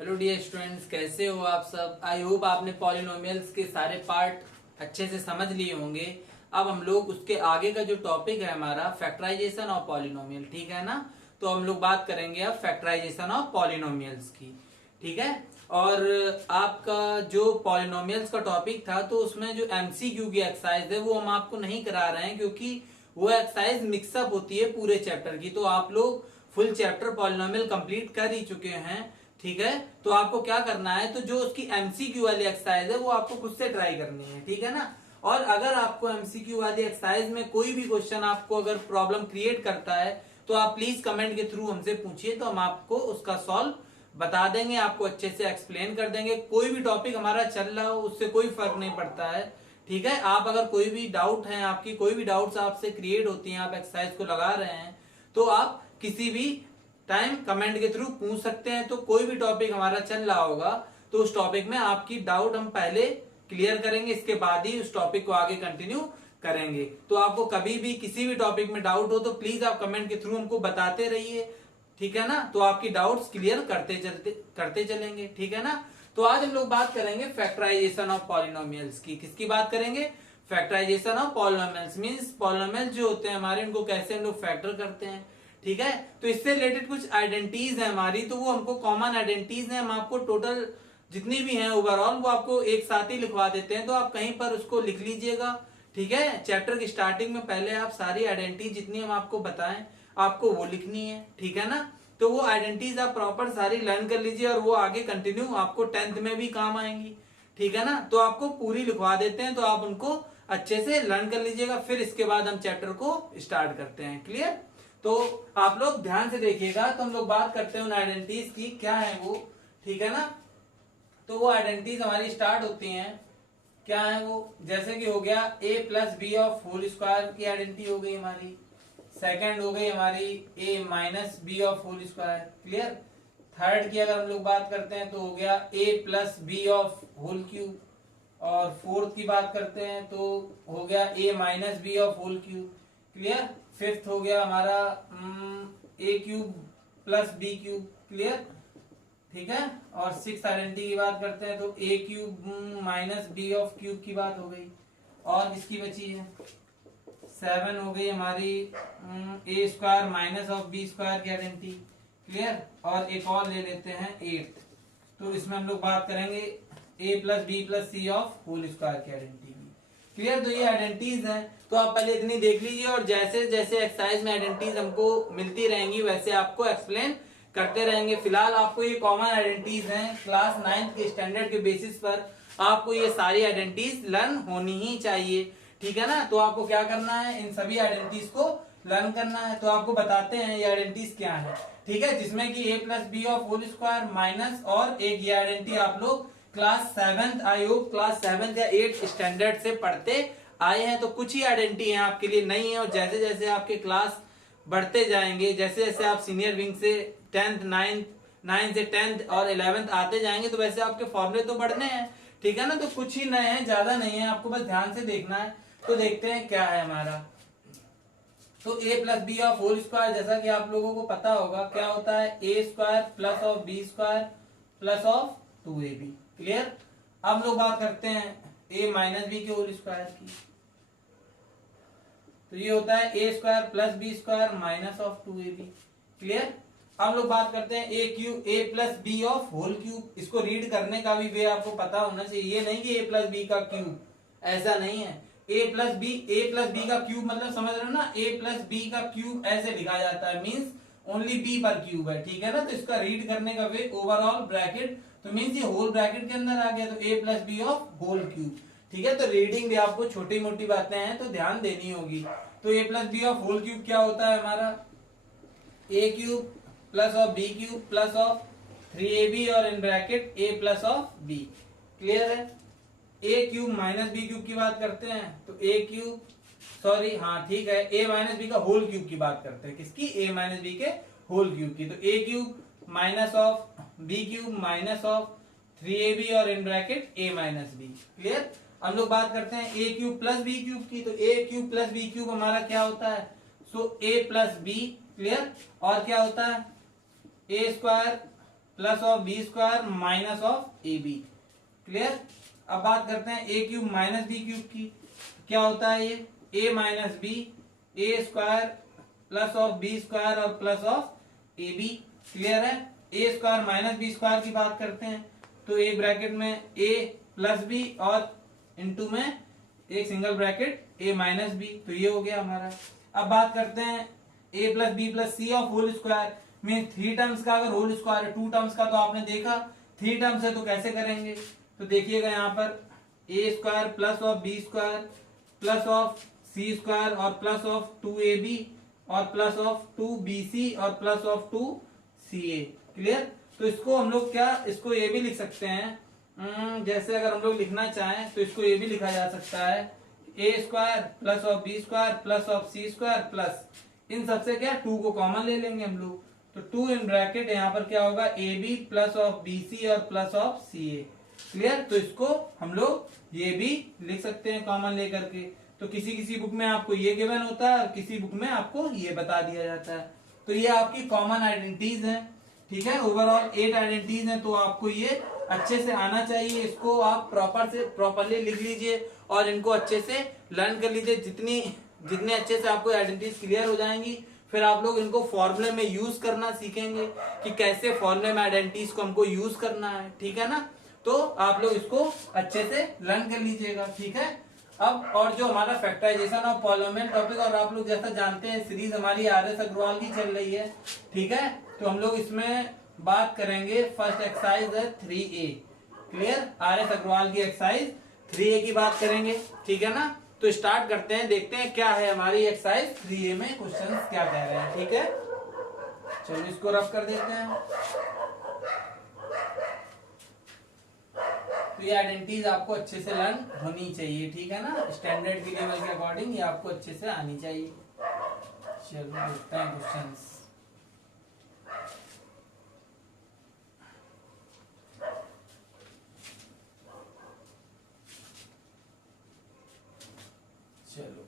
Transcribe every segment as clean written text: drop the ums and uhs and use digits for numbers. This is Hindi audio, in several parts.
हेलो डियर स्टूडेंट्स, कैसे हो आप सब। आई होप आपने पॉलिनोमियल्स के सारे पार्ट अच्छे से समझ लिए होंगे। अब हम लोग उसके आगे का जो टॉपिक है हमारा फैक्टराइजेशन ऑफ पॉलिनोमियल, ठीक है ना। तो हम लोग बात करेंगे अब फैक्टराइजेशन ऑफ पॉलिनोमियल्स की, ठीक है। और आपका जो पॉलिनोमियल्स का टॉपिक था तो उसमें जो एमसीक्यू की एक्सरसाइज है वो हम आपको नहीं करा रहे हैं, क्योंकि वो एक्सरसाइज मिक्सअप होती है पूरे चैप्टर की। तो आप लोग फुल चैप्टर पॉलिनोमियल कंप्लीट कर ही चुके हैं, ठीक है। तो आपको क्या करना है, तो जो उसकी एमसीक्यू वाली एक्सरसाइज है वो आपको खुद से ट्राई करनी है, ठीक है ना। और अगर आपको एमसीक्यू वाली एक्सरसाइज में कोई भी क्वेश्चन आपको अगर प्रॉब्लम क्रिएट करता है तो आप प्लीज कमेंट के थ्रू हमसे पूछिए, तो हम आपको उसका सॉल्व बता देंगे, आपको अच्छे से एक्सप्लेन कर देंगे। कोई भी टॉपिक हमारा चल रहा हो उससे कोई फर्क नहीं पड़ता है, ठीक है। आप अगर कोई भी डाउट है, आपकी कोई भी डाउट्स आपसे क्रिएट होती हैं, आप एक्सरसाइज को लगा रहे हैं, तो आप किसी भी टाइम कमेंट के थ्रू पूछ सकते हैं। तो कोई भी टॉपिक हमारा चल रहा होगा तो उस टॉपिक में आपकी डाउट हम पहले क्लियर करेंगे, इसके बाद ही उस टॉपिक को आगे कंटिन्यू करेंगे। तो आपको कभी भी किसी भी टॉपिक में डाउट हो तो प्लीज आप कमेंट के थ्रू हमको बताते रहिए, ठीक है ना। तो आपकी डाउट्स क्लियर करते चलेंगे, ठीक है ना। तो आज हम लोग बात करेंगे फैक्टराइजेशन ऑफ पॉलिनोमियल्स की। किसकी बात करेंगे? Factorization of polynomials means polynomials जो होते हैं हमारे, उनको कैसे हम लोग फैक्टर करते हैं, ठीक है। तो इससे रिलेटेड कुछ आइडेंटिटीज है हमारी, तो वो हमको कॉमन आइडेंटिटीज है, हम आपको टोटल जितनी भी हैं ओवरऑल वो आपको एक साथ ही लिखवा देते हैं। तो आप कहीं पर उसको लिख लीजिएगा, ठीक है। चैप्टर की स्टार्टिंग में पहले आप सारी आइडेंटिटी जितनी हम आपको बताएं आपको वो लिखनी है, ठीक है ना। तो वो आइडेंटिटीज आप प्रॉपर सारी लर्न कर लीजिए और वो आगे कंटिन्यू आपको 10th में भी काम आएंगी, ठीक है ना। तो आपको पूरी लिखवा देते हैं, तो आप उनको अच्छे से लर्न कर लीजिएगा। फिर इसके बाद हम चैप्टर को स्टार्ट करते हैं, क्लियर। तो आप लोग ध्यान से देखिएगा। तो हम लोग बात करते हैं उन आइडेंटिटीज की, क्या है वो, ठीक है ना। तो वो आइडेंटिटीज हमारी स्टार्ट होती हैं, क्या है वो, जैसे कि हो गया a plus b of whole square की आइडेंटिटी हो गई हमारी। सेकंड हो गई हमारी a minus b of whole square, clear. Third की अगर हम लोग बात करते हैं तो हो गया a plus b of whole cube. और फोर्थ की बात करते हैं तो हो गया a minus b of whole cube, clear. Fifth हो गया हमारा a cube plus b cube, clear, ठीक है। और सिक्स आइडेंटिटी की बात करते हैं तो a cube minus b of cube की बात हो गई। और इसकी बची है 7 हो गई हमारी a square minus of B square की आइडेंटिटी, क्लियर। और एक और ले लेते हैं 8। तो इसमें हम लोग बात करेंगे a plus B plus C of whole square की आइडेंटिटी की, क्लियर। तो ये आइडेंटिटीज हैं, तो आप पहले इतनी देख लीजिए और जैसे जैसे एक्सरसाइज में आइडेंटिटीज हमको मिलती रहेंगी वैसे आपको एक्सप्लेन करते रहेंगे। फिलहाल आपको ये कॉमन आइडेंटिटीज हैं, क्लास 9th के स्टैंडर्ड के बेसिस पर आपको ये सारी आइडेंटिटीज लर्न होनी ही चाहिए, ठीक है ना। तो आपको क्या करना है, इन सभी आइडेंटिटीज को लर्न करना है। तो आपको बताते हैं ये आइडेंटिटीज क्या है, ठीक है। जिसमें कि a plus b of whole square minus और एक ये आइडेंटिटी आप लोग class 7th, I hope class 7th या 8th स्टैंडर्ड से पढ़ते आए हैं। तो कुछ ही आइडेंटिटी है आपके लिए नहीं है, और जैसे जैसे आपके क्लास बढ़ते जाएंगे, जैसे जैसे आप सीनियर विंग से 10th 9th से 10th और 11th आते जाएंगे, तो वैसे आपके फॉर्मूले तो बढ़ने हैं, ठीक है ना। तो कुछ ही नए हैं, ज्यादा नहीं है, आपको बस ध्यान से देखना है। तो देखते हैं क्या है हमारा। तो a plus b of whole square, जैसा कि आप लोगों को पता होगा क्या होता है, a square plus of B square plus of 2ab, clear. अब लोग बात करते हैं a माइनस बी के होल स्क्वायर की। तो ये होता है a square plus b square minus of 2ab, clear. अब लोग बात करते हैं a cube a plus b of whole cube. इसको रीड करने का भी वे आपको पता होना चाहिए, ये नहीं कि a प्लस बी का क्यूब, ऐसा नहीं है। a प्लस बी का क्यूब मतलब समझ रहे हो ना, a प्लस बी का क्यूब ऐसे लिखा जाता है, मीन्स ओनली b पर क्यूब है, ठीक है ना। तो इसका रीड करने का वे ओवरऑल ब्रैकेट, तो मीन्स ये होल ब्रैकेट के अंदर आ गया, तो a plus b of whole cube, ठीक है। तो रीडिंग भी आपको छोटी मोटी बातें हैं तो ध्यान देनी होगी। तो a plus b of whole cube क्या होता है हमारा, a cube plus of b cube plus of 3ab और in bracket a plus of b, clear है। a cube minus B cube की बात करते हैं तो a क्यूब, सॉरी हाँ ठीक है, a माइनस बी का होल क्यूब की बात करते हैं, किसकी, a माइनस बी के होल क्यूब की। तो a cube minus of b cube minus of 3ab और in bracket a minus b, clear. हम लोग बात करते हैं a cube plus b cube की। तो a cube plus b cube हमारा क्या होता है, so a plus b, clear. और क्या होता है a square plus of B square minus of A B. Clear. अब बात करते हैं A cube minus B cube की। क्या होता है ये A minus B, A square plus of B square और plus of A B. Clear है। A square minus B square की बात करते हैं तो एक ब्रैकेट में ए प्लस बी और इनटू में एक single bracket A minus B, तो ये हो गया हमारा। अब बात करते हैं A plus B plus C of whole square में 3 टर्म्स का अगर होल स्क्वायर है, 2 टर्म्स का तो आपने देखा 3 टर्म्स है तो कैसे करेंगे। तो देखिएगा यहाँ पर A square plus of B square plus of C square और प्लस ऑफ 2ab और प्लस ऑफ 2bc और प्लस ऑफ 2ca। क्लियर। तो इसको हम लोग क्या, इसको ये भी लिख सकते हैं, जैसे अगर हम लोग लिखना चाहें तो इसको ये भी लिखा जा सकता है A square plus of B square plus of C square plus इन सबसे क्या 2 को कॉमन ले लेंगे हम लोग, तो 2 इन ब्रैकेट यहाँ पर क्या होगा A B plus of B C और plus of C A. Clear. तो इसको हम लोग ये भी लिख सकते हैं कॉमन लेकर के। तो किसी किसी बुक में आपको ये गिवन होता है और किसी बुक में आपको ये बता दिया जाता है। तो ये आपकी कॉमन आइडेंटिटीज हैं। ठीक है। ओवरऑल 8 आइडेंटिटीज हैं, तो आपको ये अच्छे से आना चाहिए। इसको आप प्रॉपरली लिख लीजिए और इनको अच्छे से लर्न कर लीजिए। जितने अच्छे से आपको आइडेंटिटीज क्लियर हो जाएंगी, फिर आप लोग इनको फॉर्मूले में यूज करना सीखेंगे कि कैसे फॉर्मूले में आइडेंटिटीज को हमको यूज करना है। ठीक है ना। तो आप लोग इसको अच्छे से लर्न कर लीजिएगा। ठीक है। अब और जो हमारा फैक्टराइजेशन ऑफ पॉलिनोमियल टॉपिक, और आप लोग जैसा जानते हैं सीरीज हमारी RS अग्रवाल की चल रही है। ठीक है। तो हम लोग इसमें बात करेंगे, फर्स्ट एक्सरसाइज है 3A। क्लियर। RS अग्रवाल की एक्सरसाइज 3A की बात करेंगे। ठीक है ना। तो स्टार्ट करते हैं, देखते हैं क्या है हमारी एक्सरसाइज 3A में क्वेश्चन क्या कह रहे हैं। ठीक है। चलो इसको रफ कर देते हैं। तो ये आइडेंटिटीज आपको अच्छे से लर्न होनी चाहिए। ठीक है ना। स्टैंडर्ड के लेवल के अकॉर्डिंग ये आपको अच्छे से आनी चाहिए। चलो देखते हैं क्वेश्चंस। चलो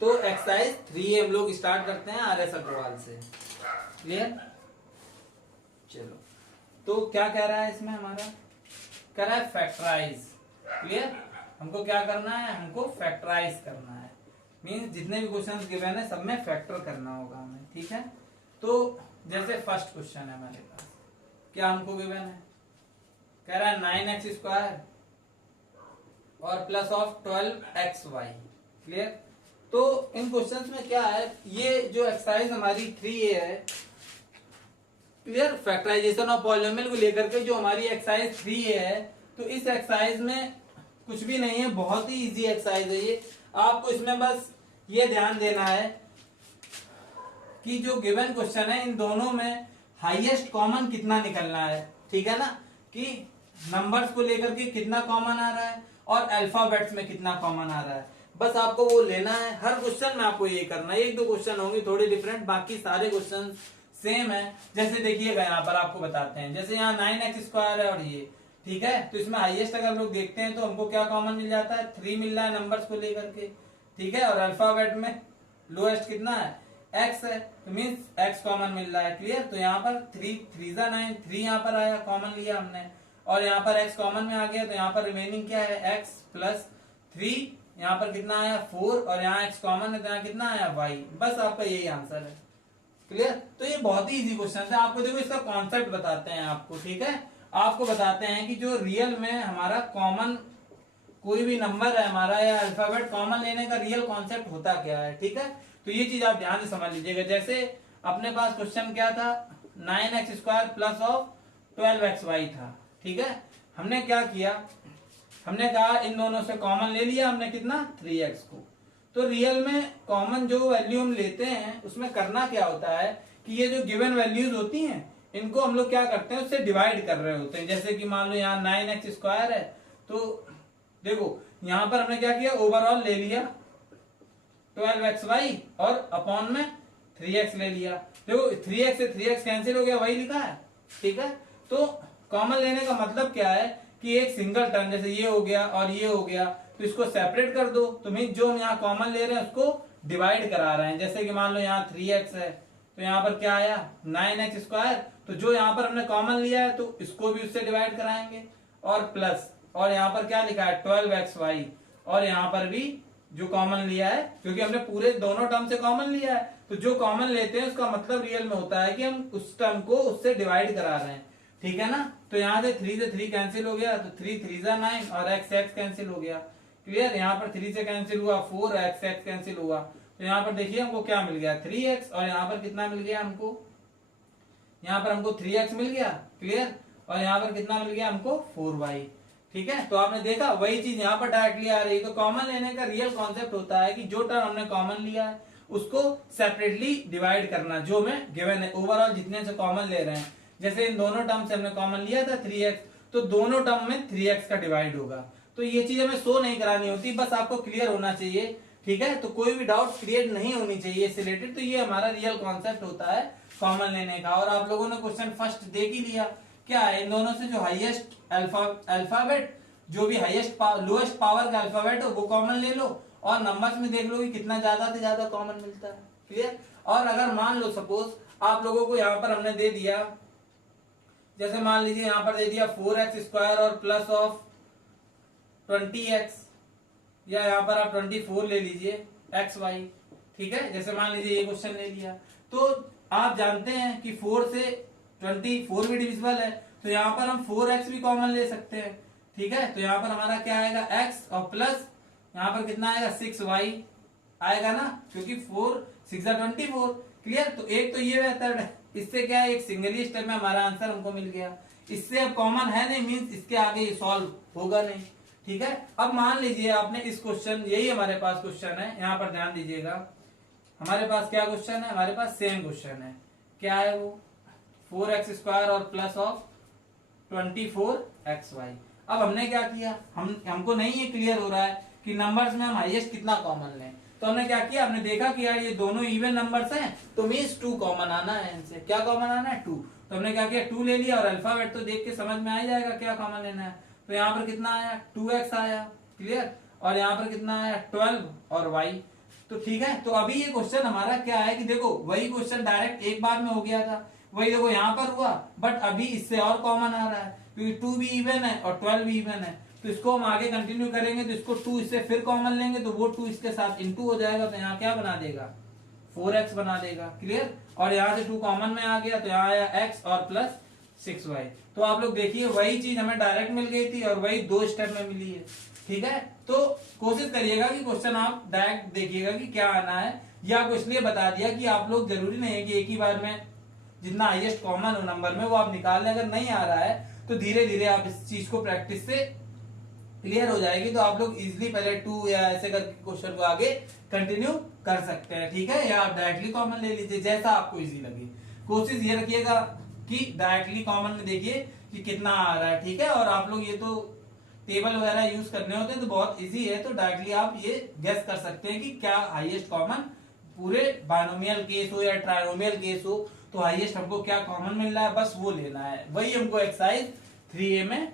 तो एक्सरसाइज 3A हम लोग स्टार्ट करते हैं RS अग्रवाल से। क्लियर। चलो तो क्या कह रहा है इसमें हमारा, कह रहा है फैक्टराइज। क्लियर। हमको क्या करना है, हमको फैक्टराइज करना है। मींस जितने भी क्वेश्चंस गिवन है सब में फैक्टर करना होगा हमें। ठीक है। तो जैसे फर्स्ट क्वेश्चन है हमारे पास, क्या हमको गिवन है, कह रहा है 9x स्क्वायर और प्लस ऑफ 12xy। क्लियर। तो इन क्वेश्चंस में क्या है, ये जो एक्सरसाइज हमारी 3A है, क्लियर, फैक्टराइजेशन ऑफ पॉलिनोमियल को लेकर के जो हमारी एक्सरसाइज 3A है, तो इस एक्सरसाइज में कुछ भी नहीं है, बहुत ही इजी एक्सरसाइज है ये। आपको इसमें बस ये ध्यान देना है कि जो गिवन क्वेश्चन है इन दोनों में हाईएस्ट कॉमन कितना निकलना है। ठीक है ना, कि नंबर्स को लेकर के कितना कॉमन आ रहा है और अल्फाबेट्स में कितना कॉमन आ रहा है, बस आपको वो लेना है। हर क्वेश्चन में आपको ये करना है। 1-2 क्वेश्चन होंगे थोड़े डिफरेंट, बाकी सारे क्वेश्चन सेम है। जैसे देखिएगा यहाँ पर आपको बताते हैं, जैसे यहाँ 9x स्क्वायर है और ये, ठीक है, तो इसमें हाईएस्ट अगर लोग देखते हैं तो हमको क्या कॉमन मिल जाता है, 3 मिल रहा है नंबर्स को लेकर के। ठीक है। और अल्फाबेट में लोएस्ट कितना है, x है, तो मीन्स x कॉमन मिल रहा है। क्लियर। तो यहाँ पर 3 जा 9, 3 यहाँ पर आया, कॉमन लिया हमने, और यहाँ पर x कॉमन में आ गया, तो यहाँ पर रिमेनिंग क्या है, x प्लस 3, यहाँ पर कितना आया 4, और यहाँ x कॉमन है तो यहाँ कितना आया y। बस आपका यही आंसर है। क्लियर। तो ये बहुत ही इजी क्वेश्चन है। आपको देखो इसका कॉन्सेप्ट बताते हैं आपको। ठीक है। आपको बताते हैं कि जो रियल में हमारा कॉमन कोई भी नंबर है हमारा या अल्फाबेट कॉमन लेने का रियल कॉन्सेप्ट होता क्या है। ठीक है। तो ये चीज आप ध्यान से समझ लीजिएगा। जैसे अपने पास क्वेश्चन क्या था, 9x square plus of 12xy था। ठीक है। हमने क्या किया, हमने कहा इन दोनों से कॉमन ले लिया हमने, कितना 3x को। तो रियल में कॉमन जो वैल्यू हम लेते हैं उसमें करना क्या होता है कि ये जो गिवन वैल्यूज होती हैं इनको हम लोग क्या करते हैं, उससे डिवाइड कर रहे होते हैं। जैसे कि मान लो यहाँ 9x स्क्वायर है, तो देखो यहाँ पर हमने क्या किया, ओवरऑल ले लिया 12xy और अपॉन में 3x ले लिया। देखो 3x से 3x कैंसिल हो गया, वही लिखा है। ठीक है। तो कॉमन लेने का मतलब क्या है कि एक सिंगल टर्म, जैसे ये हो गया और ये हो गया, तो इसको सेपरेट कर दो। तो मीन जो हम यहाँ कॉमन ले रहे हैं उसको डिवाइड करा रहे हैं। जैसे कि मान लो यहाँ 3x है, तो यहाँ पर क्या आया 9x²। तो जो यहाँ पर हमने कॉमन लिया है तो इसको भी उससे डिवाइड कराएंगे, और प्लस, और यहाँ पर क्या लिखा है 12xy, और यहाँ पर भी जो कॉमन लिया है, क्योंकि हमने पूरे दोनों टर्म से कॉमन लिया है, तो जो कॉमन लेते हैं उसका मतलब रियल में होता है कि हम उस टर्म को उससे डिवाइड करा रहे हैं, ठीक है ना। तो यहाँ से 3 से 3 कैंसिल हो गया, तो 3 3 9 और x कैंसिल हो गया, क्लियर। यहाँ पर 3 से कैंसिल हुआ 4, x कैंसिल हुआ, तो यहाँ पर देखिए हमको क्या मिल गया 3x, और यहाँ पर कितना मिल गया हमको, यहाँ पर हमको 3x मिल गया, क्लियर। और यहाँ पर कितना मिल गया हमको 4y, ठीक है। तो आपने देखा वही चीज यहाँ पर डायरेक्टली आ रही है। तो कॉमन लेने का रियल कॉन्सेप्ट होता है कि जो टर्म हमने कॉमन लिया है उसको सेपरेटली डिवाइड करना, जो में गिवन है, ओवरऑल जितने से कॉमन ले रहे हैं। जैसे इन दोनों टर्म से हमने कॉमन लिया था 3x, तो दोनों टर्म में 3x का डिवाइड होगा। तो ये चीज हमें शो नहीं करानी होती, बस आपको क्लियर होना चाहिए, ठीक है। तो कोई भी डाउट क्रिएट नहीं होनी चाहिए इससे रिलेटेड। तो ये हमारा रियल कॉन्सेप्ट होता है कॉमन लेने का। और आप लोगों ने क्वेश्चन फर्स्ट देख ही लिया, क्या है, इन दोनों से जो हाईएस्ट अल्फाबेट, जो भी हाईएस्ट लोएस्ट पावर का अल्फाबेट हो वो कॉमन ले लो, और नंबर्स में देख लो कि कितना ज्यादा से ज्यादा कॉमन मिलता है, क्लियर। और अगर मान लो सपोज आप लोगों को यहाँ पर हमने दे दिया, जैसे मान लीजिए यहाँ पर दे दिया 4x² और प्लस ऑफ 20x, या यहाँ पर आप 24 ले लीजिए xy, ठीक है। जैसे मान लीजिए ये क्वेश्चन ले लिया, तो आप जानते हैं कि 4 से 24 भी डिविजिबल है, तो यहाँ पर हम 4x भी कॉमन ले सकते हैं, ठीक है। तो यहाँ पर हमारा क्या आएगा x, और प्लस यहाँ पर कितना आएगा 6y आएगा ना, क्योंकि 4 6 24, क्लियर। तो एक तो ये मेथड है, इससे क्या है एक सिंगल स्टेप में हमारा आंसर हमको मिल गया। इससे अब कॉमन है नहीं, मींस इसके आगे ये सॉल्व होगा नहीं, ठीक है। अब मान लीजिए आपने इस क्वेश्चन, यही हमारे पास क्वेश्चन है, यहाँ पर ध्यान दीजिएगा, हमारे पास क्या क्वेश्चन है, हमारे पास सेम क्वेश्चन है, क्या है वो 4x² और प्लस ऑफ 24xy। अब हमने क्या किया, हमको नहीं ये क्लियर हो रहा है कि नंबर्स में हम हाईएस्ट कितना कॉमन लें, तो हमने क्या किया, हमने देखा कि यार ये दोनों इवन नंबर्स हैं, तो मींस 2 कॉमन आना है इनसे। क्या कॉमन आना है 2, तो हमने क्या किया 2 ले लिया, और अल्फाबेट तो देख के समझ में आ जाएगा क्या कॉमन लेना है। तो यहाँ पर कितना आया 2x आया, क्लियर। और यहाँ पर कितना आया 12 और y, तो ठीक है। तो अभी ये क्वेश्चन हमारा क्या है कि देखो वही क्वेश्चन डायरेक्ट एक बार में हो गया था, वही देखो यहाँ पर हुआ, बट अभी इससे और कॉमन आ रहा है, क्योंकि 2 भी इवन है और 12 भी इवन है। तो इसको हम आगे कंटिन्यू करेंगे, तो इसको 2 इससे फिर कॉमन लेंगे, तो वो 2 इसके साथ इनटू हो जाएगा, तो यहाँ क्या बना देगा 4x बना देगा, क्लियर। और यहाँ से 2 कॉमन में आ गया, तो यहाँ आया x और प्लस 6y। तो आप लोग देखिए वही चीज हमें डायरेक्ट मिल गई थी और वही 2 स्टेप में मिली है, ठीक है। तो कोशिश करिएगा कि क्वेश्चन आप डायरेक्ट देखिएगा कि क्या आना है, या आपको इसलिए बता दिया कि आप लोग जरूरी नहीं है कि एक ही बार में जितना हाईएस्ट कॉमन हो नंबर में वो आप निकाल लें। अगर नहीं आ रहा है तो धीरे धीरे आप इस चीज को प्रैक्टिस से क्लियर हो जाएगी, तो आप लोग इजिली पहले 2 या ऐसे करके क्वेश्चन को आगे कंटिन्यू कर सकते हैं, ठीक है। या आप डायरेक्टली कॉमन ले लीजिए, जैसा आपको इजी लगे। कोशिश ये रखिएगा कि डायरेक्टली कॉमन में देखिए कि कितना आ रहा है, ठीक है। और आप लोग ये तो टेबल वगैरह यूज करने होते हैं तो बहुत इजी है, तो डायरेक्टली आप ये गेस कर सकते हैं कि क्या हाईएस्ट कॉमन, पूरे बाइनोमियल केस हो या ट्राइनोमियल केस हो, तो हाईएस्ट हमको क्या कॉमन मिल रहा है, बस वो लेना है। वही हमको एक्सरसाइज 3A में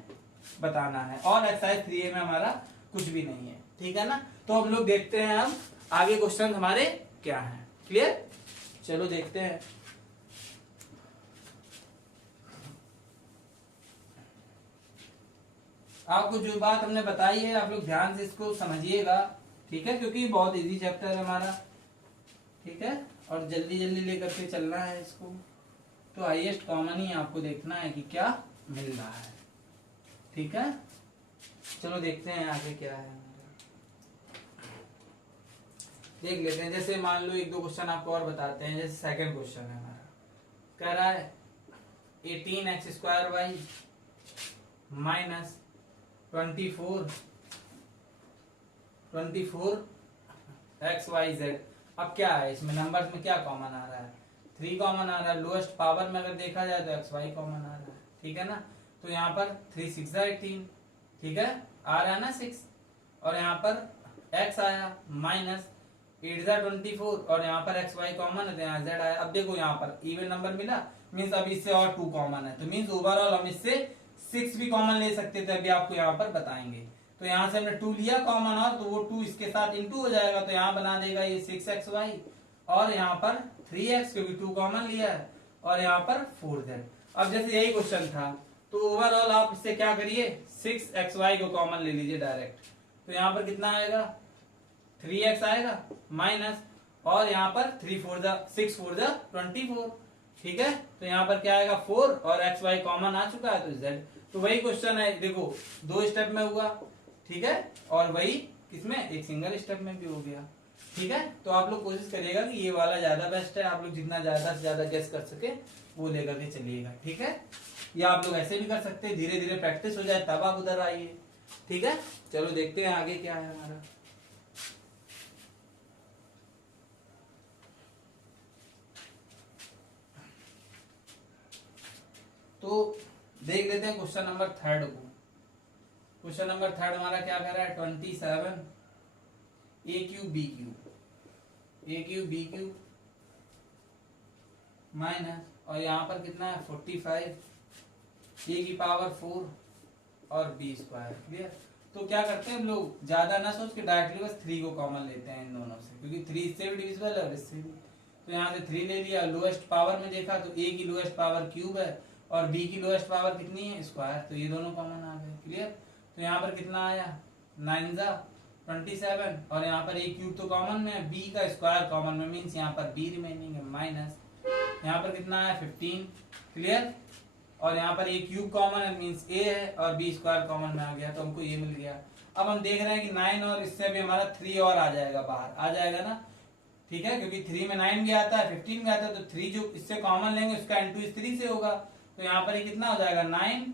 बताना है, और एक्सरसाइज 3A में हमारा कुछ भी नहीं है, ठीक है ना। तो हम लोग देखते हैं हम आगे क्वेश्चन हमारे क्या है, क्लियर। चलो देखते हैं। आपको जो बात हमने बताई है आप लोग ध्यान से इसको समझिएगा, ठीक है, क्योंकि बहुत इजी चैप्टर है हमारा, ठीक है। और जल्दी जल्दी लेकर के चलना है इसको। तो हाईएस्ट कॉमन ही आपको देखना है कि क्या मिल रहा है, ठीक है। चलो देखते हैं आगे क्या है, देख लेते हैं। जैसे मान लो 1-2 क्वेश्चन आपको और बताते हैं। जैसे सेकंड क्वेश्चन है हमारा, कह रहा है 18x² y माइनस 24xyz। अब क्या है इसमें नंबर्स में क्या कॉमन आ रहा है, 3 कॉमन आ रहा है। लोएस्ट पावर में अगर देखा जाए तो xy कॉमन आ रहा है, ठीक है ना। तो यहाँ पर 3 6 18, ठीक है, आ रहा है ना 6, और यहाँ पर x आया माइनस 8 24, और यहाँ पर xy कॉमन है तो यहाँ z आया। अब देखो यहाँ पर इवन नंबर मिला, मीन्स अब इससे और 2 कॉमन है, तो मीन्स ओवरऑल हम इससे 6 भी कॉमन ले सकते थे, अभी आपको यहाँ पर बताएंगे। तो यहाँ से हमने 2 लिया कॉमन, और तो वो 2 इसके साथ इंटू हो जाएगा, तो यहाँ बना देगा ये 6xy, और यहाँ पर 3x क्योंकि 2 कॉमन लिया है, और यहाँ पर 4z। अब जैसे यही क्वेश्चन था तो ओवरऑल आप इससे क्या करिए, 6xy को कॉमन ले लीजिए डायरेक्ट, तो यहाँ पर कितना आएगा 3x आएगा माइनस, और यहाँ पर 6 4 24, ठीक है। तो यहाँ पर क्या आएगा 4 और xy कॉमन आ चुका है तो z। तो वही क्वेश्चन है, देखो 2 स्टेप में हुआ, ठीक है, और वही किसमें, एक सिंगल स्टेप में भी हो गया, ठीक है। तो आप लोग कोशिश करिएगा कि ये वाला ज्यादा बेस्ट है, आप लोग जितना ज्यादा से ज्यादा गेस कर सके वो लेकर के चलिएगा, ठीक है। या आप लोग ऐसे भी कर सकते हैं, धीरे धीरे प्रैक्टिस हो जाए तब आप उधर आइए, ठीक है। चलो देखते हैं आगे क्या है हमारा। तो देख लेते हैं क्वेश्चन नंबर 3 को। क्वेश्चन नंबर 3 हमारा क्या कर रहा है, 27 ए क्यूब बी क्यूब माइनस, और यहाँ पर कितना है 45 ए की पावर 4 और बी स्क्वायर। क्लियर। तो क्या करते हैं हम लोग, ज्यादा ना सोच के डायरेक्टली बस 3 को कॉमन लेते हैं इन दोनों से, क्योंकि 3 इससे भी डिविजिबल है और इससे भी। तो यहाँ से 3 ले लिया, लोएस्ट पावर में देखा तो ए की लोएस्ट पावर क्यूब है और बी की लोएस्ट पावर कितनी है, स्क्वायर, तो ये दोनों कॉमन आ गए। क्लियर। तो यहाँ पर कितना आया 9 जा 27, और यहाँ पर ए क्यूब तो कॉमन में है, बी का स्क्वायर कॉमन में, मीन्स यहाँ पर बी रिमेनिंग है माइनस, यहाँ पर कितना आया 15। क्लियर। और यहाँ पर ए क्यूब कॉमन है मीन्स ए है, और बी स्क्वायर कॉमन में आ गया तो हमको ये मिल गया। अब हम देख रहे हैं कि 9 और इससे भी हमारा 3 और आ जाएगा, बाहर आ जाएगा ना, ठीक है, क्योंकि 3 में 9 भी आता है 15 भी आता है, तो 3 जो इससे कॉमन लेंगे उसका इनटू इस 3 से होगा, तो यहाँ पर ये कितना हो जाएगा 9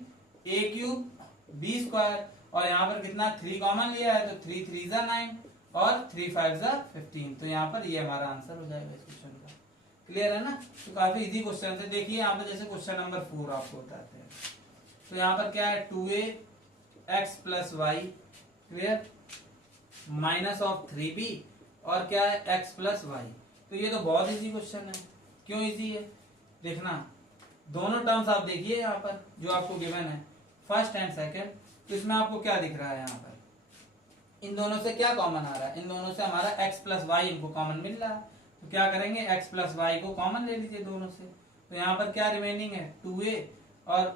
ए क्यूब बी स्क्वायर, और यहाँ पर कितना 3 कॉमन लिया है तो 3 3 जा 9 और 3 5 जा 15, तो यहाँ पर ये हमारा आंसर हो जाएगा इस क्वेश्चन का। क्लियर है ना। तो काफी इजी क्वेश्चन है। देखिए यहाँ पर जैसे क्वेश्चन नंबर 4 आपको बताते हैं, तो यहाँ पर क्या है 2a x plus y, clear, minus of 3b, और क्या है x प्लस वाई। तो ये तो बहुत इजी क्वेश्चन है। क्यों इजी है, देखना दोनों टर्म्स आप देखिए यहाँ पर जो आपको गिवन है फर्स्ट एंड सेकंड, तो इसमें आपको क्या दिख रहा है, यहाँ पर इन दोनों से क्या कॉमन आ रहा है, इन दोनों से हमारा x प्लस वाई इनको कॉमन मिल रहा है, तो क्या करेंगे x प्लस वाई को कॉमन ले लीजिए दोनों से, तो यहाँ पर क्या रिमेनिंग है 2a, और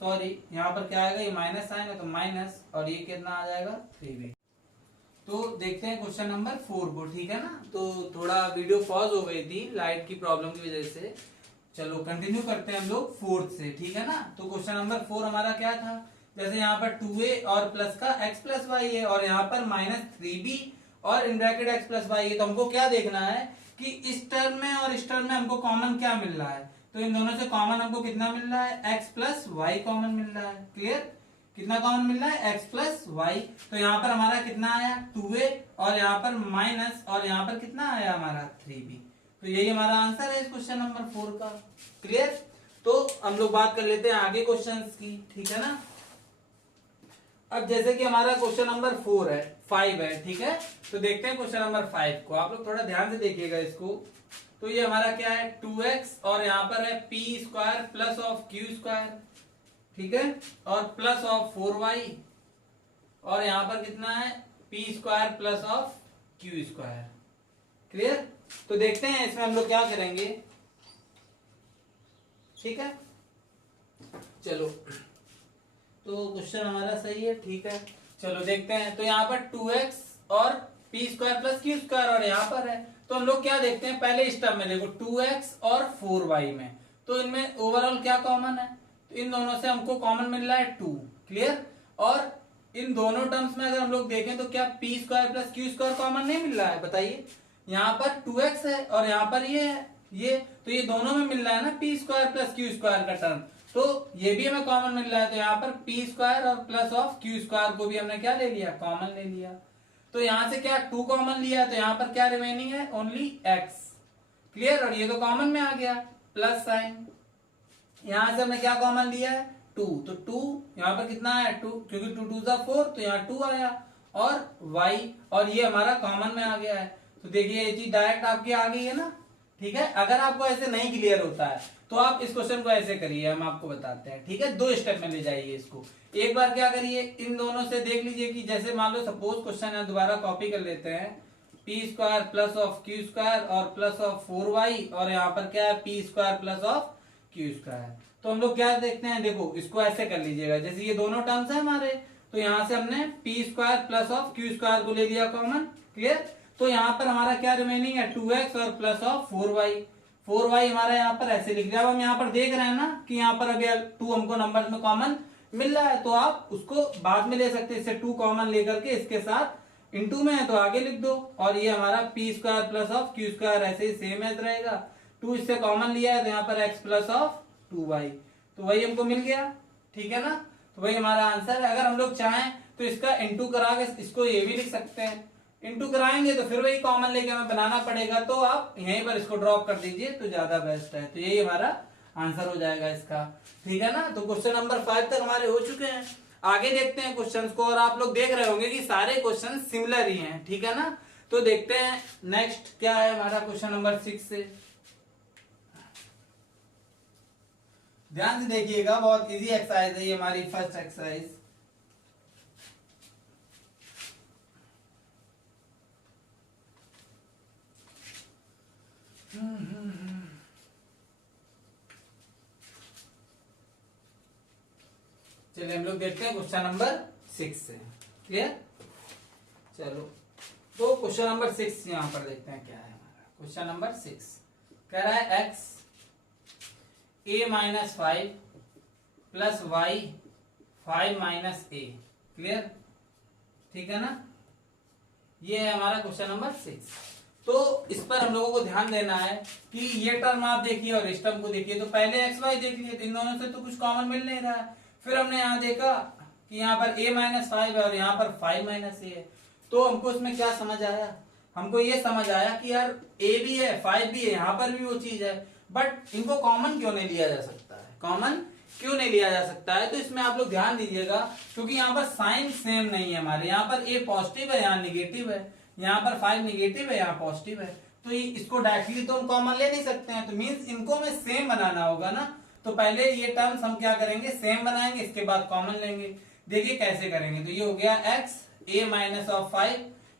सॉरी यहाँ पर क्या आएगा, ये माइनस साइन है तो माइनस, और ये कितना आ जाएगा 3b। तो देखते हैं क्वेश्चन नंबर 4 को, ठीक है ना। तो थोड़ा वीडियो पॉज हो गई थी लाइट की प्रॉब्लम की वजह से, चलो कंटिन्यू करते हैं हम लोग 4th से, ठीक है ना। तो क्वेश्चन नंबर 4 हमारा क्या था, जैसे यहाँ पर 2a और प्लस का x प्लस वाई है, और यहाँ पर माइनस 3b और in bracket x plus y है, तो हमको क्या देखना है कि इस टर्म में और इस टर्म में हमको कॉमन क्या मिल रहा है, तो इन दोनों से कॉमन हमको कितना मिल रहा है, x प्लस वाई कॉमन मिल रहा है। क्लियर। कितना कॉमन मिल रहा है, x प्लस वाई, तो यहाँ पर हमारा कितना आया 2a, और यहाँ पर माइनस, और यहाँ पर कितना आया हमारा 3b, तो यही हमारा आंसर है इस क्वेश्चन नंबर 4 का। क्लियर। तो हम लोग बात कर लेते हैं आगे क्वेश्चंस की, ठीक है ना। अब जैसे कि हमारा क्वेश्चन नंबर 5 है, ठीक है, तो देखते हैं क्वेश्चन नंबर 5 को। आप लोग थोड़ा ध्यान से देखिएगा इसको। तो ये हमारा क्या है 2x, और यहाँ पर है p square plus of q square, ठीक है, और प्लस ऑफ 4y, और यहाँ पर कितना है p square plus of q square. Clear. तो देखते हैं इसमें हम लोग क्या करेंगे, ठीक है। चलो तो क्वेश्चन हमारा सही है, ठीक है, चलो देखते हैं। तो यहाँ पर 2x और p square plus q square, और यहाँ पर है, तो हम लोग क्या देखते हैं, पहले इस टर्म में देखो 2x और 4y में, तो इनमें ओवरऑल क्या कॉमन है, तो इन दोनों से हमको कॉमन मिल रहा है 2। क्लियर। और इन दोनों टर्म्स में अगर हम लोग देखें तो क्या p square plus q square common नहीं मिल रहा है, बताइए। यहाँ पर 2x है और यहाँ पर ये है, ये तो ये दोनों में मिल रहा है ना p square plus q square का टर्म, तो ये भी हमें कॉमन मिल रहा है, तो यहाँ पर p स्क्वायर और प्लस ऑफ q स्क्वायर को भी हमने क्या ले लिया, कॉमन ले लिया। तो यहाँ से क्या 2 कॉमन लिया, तो यहाँ पर क्या रिमेनिंग है, ओनली x। क्लियर। और ये तो कॉमन में आ गया प्लस साइन, यहाँ से हमने क्या कॉमन लिया है 2, तो 2 यहाँ पर कितना है 2, क्योंकि 2 2 जा 4, तो यहाँ 2 आया, और y, और ये हमारा कॉमन में आ गया है। तो देखिए ये चीज डायरेक्ट आपकी आ गई है ना, ठीक है। अगर आपको ऐसे नहीं क्लियर होता है तो आप इस क्वेश्चन को ऐसे करिए, हम आपको बताते हैं, ठीक है। 2 स्टेप में ले जाइए इसको। एक बार क्या करिए, इन दोनों से देख लीजिए कि जैसे मान लो सपोज क्वेश्चन है, दोबारा कॉपी कर लेते हैं, P square plus of Q square और प्लस ऑफ 4y और यहाँ पर क्या है P square plus of Q square. तो हम लोग क्या देखते हैं, देखो इसको ऐसे कर लीजिएगा, जैसे ये दोनों टर्म्स है हमारे, तो यहाँ से हमने P square plus of Q square को ले लिया कॉमन, क्लियर। तो यहाँ पर हमारा क्या रिमेनिंग है 2x और प्लस ऑफ 4y। 4y हमारा यहाँ पर ऐसे लिख दिया। अब हम यहाँ पर देख रहे हैं ना कि यहाँ पर अभी 2 हमको नंबर में कॉमन मिल रहा है, तो आप उसको बाद में ले सकते हैं, इससे 2 कॉमन लेकर के इसके साथ इनटू में है तो आगे लिख दो, और ये हमारा P square plus of Q square ऐसे ही सेम एज रहेगा। 2 इससे कॉमन लिया है तो यहाँ पर x प्लस ऑफ 2y, तो वही हमको मिल गया, ठीक है ना। तो वही हमारा आंसर है। अगर हम लोग चाहें तो इसका इंटू करा के इसको ये भी लिख सकते हैं, इंटू कराएंगे तो फिर वही कॉमन लेके हमें बनाना पड़ेगा, तो आप यहीं पर इसको ड्रॉप कर दीजिए तो ज्यादा बेस्ट है। तो यही हमारा आंसर हो जाएगा इसका, ठीक है ना। तो क्वेश्चन नंबर 5 तक हमारे हो चुके हैं। आगे देखते हैं क्वेश्चंस को, और आप लोग देख रहे होंगे कि सारे क्वेश्चन सिमिलर ही हैं, ठीक है ना। तो देखते हैं नेक्स्ट क्या है हमारा क्वेश्चन नंबर 6 से। ध्यान से देखिएगा, बहुत इजी एक्सरसाइज है ये हमारी फर्स्ट एक्सरसाइज। चलिए हम लोग देखते हैं क्वेश्चन नंबर 6 से, क्लियर। चलो तो क्वेश्चन नंबर 6 यहां पर देखते हैं क्या है हमारा। क्वेश्चन नंबर 6 कह रहा है x a minus 5 plus y 5 minus a, clear, ठीक है ना। ये है हमारा क्वेश्चन नंबर 6। तो इस पर हम लोगों को ध्यान देना है कि ये टर्म आप देखिए और इस टर्म को देखिए। तो पहले एक्स वाई देख लिए, तो इन दोनों से तो कुछ कॉमन मिल नहीं रहा है। फिर हमने यहाँ देखा कि यहाँ पर a माइनस 5 है और यहाँ पर 5 माइनस a है। तो हमको इसमें क्या समझ आया, हमको ये समझ आया कि यार a भी है 5 भी है, यहाँ पर भी वो चीज है, बट इनको कॉमन क्यों नहीं लिया जा सकता है, कॉमन क्यों नहीं लिया जा सकता है। तो इसमें आप लोग ध्यान दीजिएगा, क्योंकि यहाँ पर साइन सेम नहीं है हमारे, यहाँ पर a पॉजिटिव है यहाँ निगेटिव है, यहाँ पर 5 निगेटिव है यहाँ पॉजिटिव है, तो इसको डायरेक्टली तो हम कॉमन ले नहीं सकते हैं। तो मींस इनको हमें सेम बनाना होगा ना। तो पहले ये टर्म्स हम क्या करेंगे, सेम बनाएंगे, इसके बाद कॉमन लेंगे। देखिए कैसे करेंगे। तो ये हो गया x a minus of 5,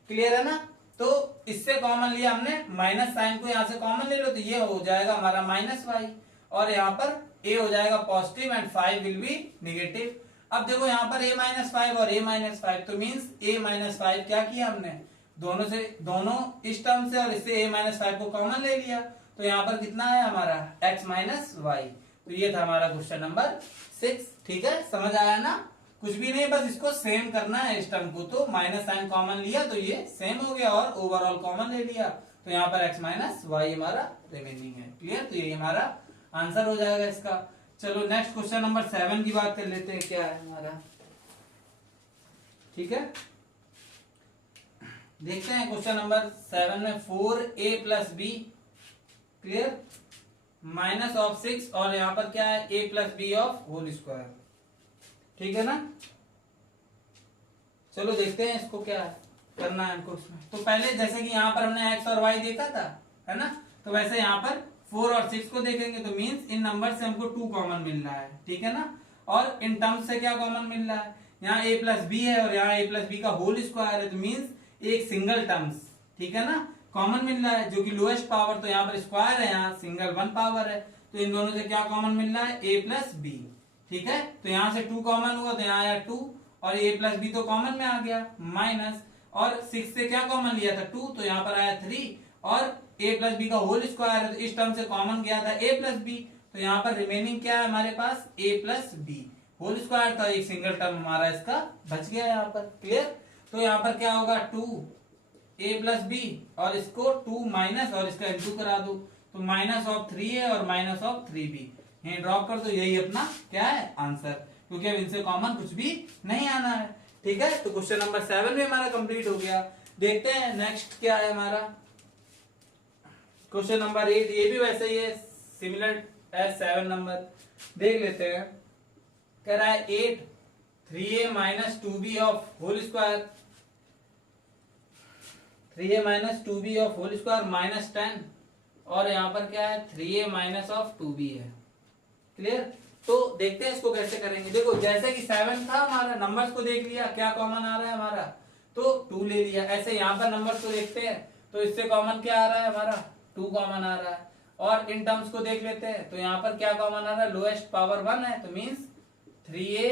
clear है ना। तो इससे कॉमन लिया हमने, माइनस साइन को यहाँ से कॉमन ले लो, तो ये हो जाएगा हमारा माइनस y, और यहाँ पर a हो जाएगा positive and 5 will be negative. अब देखो यहाँ पर a माइनस 5 और a माइनस 5, तो मीन्स a माइनस 5 क्या किया हमने, दोनों इस टर्म से और इससे a माइनस 5 को कॉमन ले लिया। तो यहाँ पर कितना है हमारा x माइनस वाई। तो ये था हमारा क्वेश्चन नंबर 6, ठीक है, समझ आया ना। कुछ भी नहीं, बस इसको सेम करना है इस टर्म को। तो माइनस साइन कॉमन लिया तो ये सेम हो गया, और ओवरऑल कॉमन ले लिया, तो यहाँ पर x माइनस वाई हमारा रिमेनिंग है, क्लियर। तो ये हमारा आंसर हो जाएगा इसका। चलो नेक्स्ट क्वेश्चन नंबर 7 की बात कर लेते हैं, क्या है हमारा, ठीक है। देखते हैं क्वेश्चन नंबर 7 में 4a plus b, clear, minus of 6, और यहाँ पर क्या है a plus b of whole square, ठीक है ना। चलो देखते हैं इसको क्या करना है हमको इसमें। तो पहले जैसे कि यहाँ पर हमने x और y देखा था, है ना, तो वैसे यहाँ पर 4 और 6 को देखेंगे। तो मींस इन नंबर से हमको 2 कॉमन मिल रहा है, ठीक है ना। और इन टर्म्स से क्या कॉमन मिल रहा है, यहाँ a प्लस बी है और यहाँ a प्लस बी का होल स्क्वायर है, तो मींस एक सिंगल टर्म्स, ठीक है ना, कॉमन मिल रहा है, जो कि लोएस्ट पावर, तो यहाँ पर स्क्वायर है, यहाँ सिंगल 1 पावर है, तो इन दोनों से क्या कॉमन मिल रहा है a प्लस बी, ठीक है। तो यहाँ से 2 कॉमन हुआ, तो यहाँ आया 2, और a प्लस बी तो कॉमन में आ गया माइनस, और 6 से क्या कॉमन लिया था 2, तो यहाँ पर आया 3, और a प्लस बी का होल स्क्वायर है, तो इस टर्म से कॉमन गया था a प्लस बी, तो यहाँ पर रिमेनिंग क्या है हमारे पास a plus b, whole square था, एक सिंगल टर्म हमारा इसका बच गया यहाँ पर, क्लियर। तो यहाँ पर क्या होगा 2a प्लस बी, और इसको 2 माइनस और इसका इंटू करा दो, तो माइनस ऑफ 3 है और माइनस ऑफ 3b, यही ड्रॉप कर दो, यही अपना क्या है आंसर, क्योंकि अब इनसे कॉमन कुछ भी नहीं आना है, ठीक है। तो क्वेश्चन नंबर 7 भी हमारा कंप्लीट हो गया। देखते हैं नेक्स्ट क्या है हमारा क्वेश्चन नंबर 8, ये भी वैसे ही है, सिमिलर एज 7 नंबर, देख लेते हैं। कह रहा है 8 3a minus 2b of whole square, 3a minus 2b of whole square minus 10, और यहाँ पर क्या है 3a माइनस ऑफ 2b है, क्लियर। तो देखते हैं इसको कैसे करेंगे। देखो जैसे कि 7 था हमारा, नंबर्स को देख लिया क्या कॉमन आ रहा है हमारा, तो 2 ले लिया। ऐसे यहाँ पर नंबर को देखते हैं तो इससे कॉमन क्या आ रहा है हमारा, 2 कॉमन आ रहा है। और इन टर्म्स को देख लेते हैं तो यहाँ पर क्या कॉमन आ रहा है, लोएस्ट पावर 1 है तो means 3a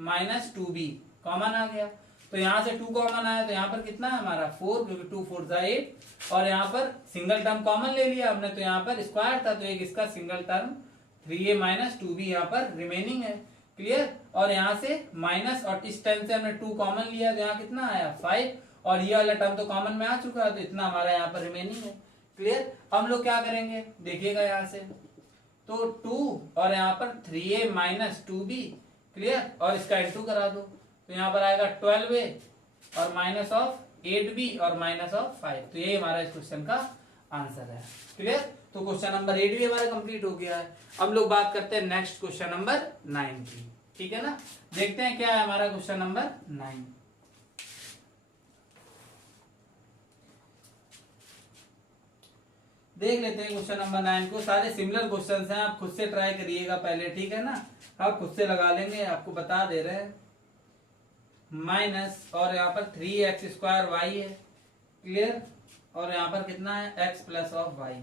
minus 2b common आ गया। तो यहाँ से 2 कॉमन आया तो यहाँ पर कितना है हमारा 4, क्योंकि 2 4 8। और यहाँ पर सिंगल टर्म कॉमन ले लिया हमने तो यहाँ पर स्क्वायर था तो एक इसका single term 3a minus 2b यहाँ पर रिमेनिंग है। क्लियर। और यहाँ से माइनस और इस टर्म से हमने 2 कॉमन लिया तो यहाँ कितना आया 5 और ये वाला टर्म तो कॉमन में आ चुका है तो इतना हमारा यहाँ पर रिमेनिंग है। क्लियर। हम लोग क्या करेंगे देखिएगा यहाँ से तो 2 और यहाँ पर 3a माइनस 2b। क्लियर। और इसका इंटू करा दो तो यहाँ पर आएगा 12a और माइनस ऑफ 8b और माइनस ऑफ 5। तो ये हमारा इस क्वेश्चन का आंसर है। क्लियर। तो क्वेश्चन नंबर 8 भी हमारा कंप्लीट हो गया है। अब लोग बात करते हैं नेक्स्ट क्वेश्चन नंबर 9 की। ठीक है ना, देखते हैं क्या है हमारा क्वेश्चन नंबर 9। देख लेते हैं क्वेश्चन नंबर 9 को। सारे सिमिलर क्वेश्चंस हैं, आप खुद से ट्राई करिएगा पहले। ठीक है ना, आप खुद से लगा लेंगे, आपको बता दे रहे हैं। माइनस और यहाँ पर 3x स्क्वायर वाई है। क्लियर। और यहाँ पर कितना है x प्लस ऑफ वाई।